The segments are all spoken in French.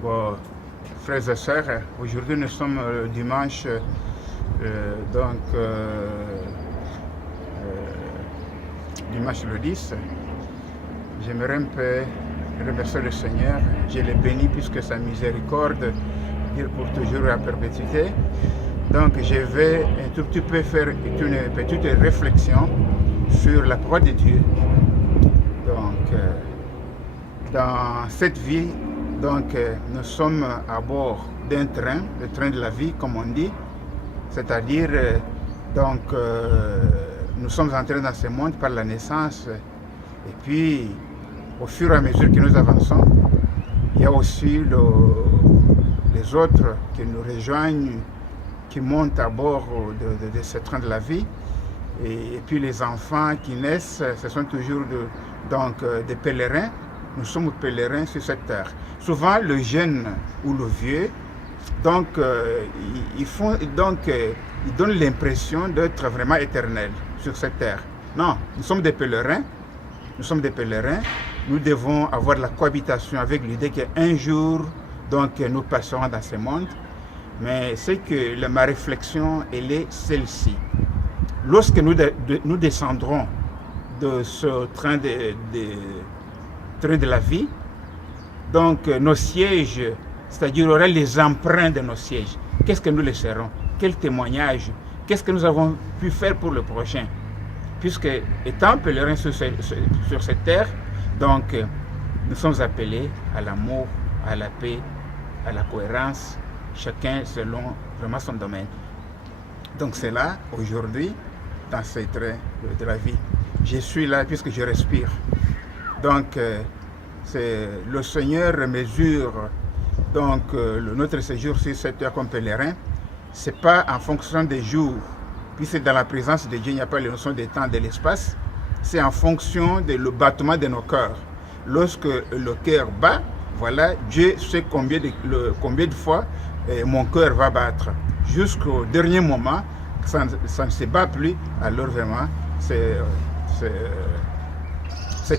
Bon, frères et sœurs, aujourd'hui nous sommes dimanche, donc dimanche le 10. J'aimerais un peu remercier le Seigneur. Je l'ai béni puisque sa miséricorde dure pour toujours à perpétuité. Donc je vais un tout petit peu faire une petite réflexion sur la parole de Dieu. Donc dans cette vie, donc nous sommes à bord d'un train, le train de la vie comme on dit, c'est-à-dire donc nous sommes entrés dans ce monde par la naissance et puis au fur et à mesure que nous avançons, il y a aussi les autres qui nous rejoignent, qui montent à bord de ce train de la vie. Et puis les enfants qui naissent, ce sont toujours des pèlerins. Nous sommes pèlerins sur cette terre. Souvent, le jeune ou le vieux, donc, ils donnent l'impression d'être vraiment éternels sur cette terre. Non, nous sommes des pèlerins. Nous sommes des pèlerins. Nous devons avoir la cohabitation avec l'idée qu'un jour, donc, nous passerons dans ce monde. Mais c'est que ma réflexion, elle est celle-ci. Lorsque nous descendrons de ce train de la vie, donc nos sièges, c'est-à-dire il y aura les empreintes de nos sièges. Qu'est-ce que nous laisserons? Quel témoignage? Qu'est-ce que nous avons pu faire pour le prochain? Puisque, étant pèlerins sur cette terre, donc nous sommes appelés à l'amour, à la paix, à la cohérence, chacun selon vraiment son domaine. Donc c'est là, aujourd'hui, dans ce train de la vie. Je suis là puisque je respire. Donc, le Seigneur mesure donc, notre séjour sur cette terre comme pèlerin. Ce n'est pas en fonction des jours, puisque dans la présence de Dieu, il n'y a pas la notion de temps et de l'espace. C'est en fonction du battement de nos cœurs. Lorsque le cœur bat, voilà, Dieu sait combien de fois mon cœur va battre. Jusqu'au dernier moment, ça ne se bat plus, alors vraiment, c'est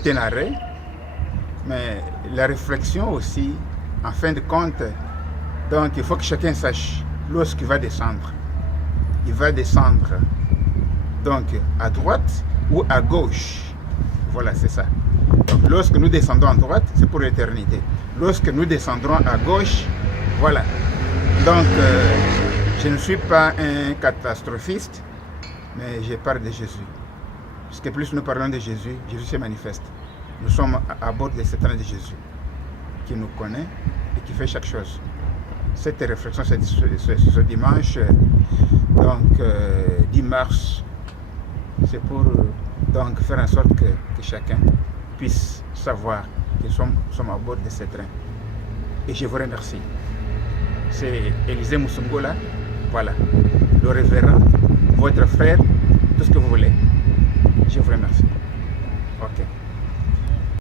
un arrêt. Mais la réflexion aussi, en fin de compte, donc il faut que chacun sache, lorsqu'il va descendre, il va descendre donc à droite ou à gauche. Voilà, c'est ça. Donc lorsque nous descendons à droite, c'est pour l'éternité. Lorsque nous descendrons à gauche, voilà. Donc, je ne suis pas un catastrophiste, mais je parle de Jésus. Parce que plus nous parlons de Jésus, Jésus se manifeste. Nous sommes à bord de ce train de Jésus, qui nous connaît et qui fait chaque chose. Cette réflexion, ce dimanche, donc 10 mars, c'est pour donc faire en sorte que chacun puisse savoir que nous sommes à bord de ce train. Et je vous remercie. C'est Élisée Moussungola, voilà, le révérend, votre frère, tout ce que vous voulez. Je vous remercie.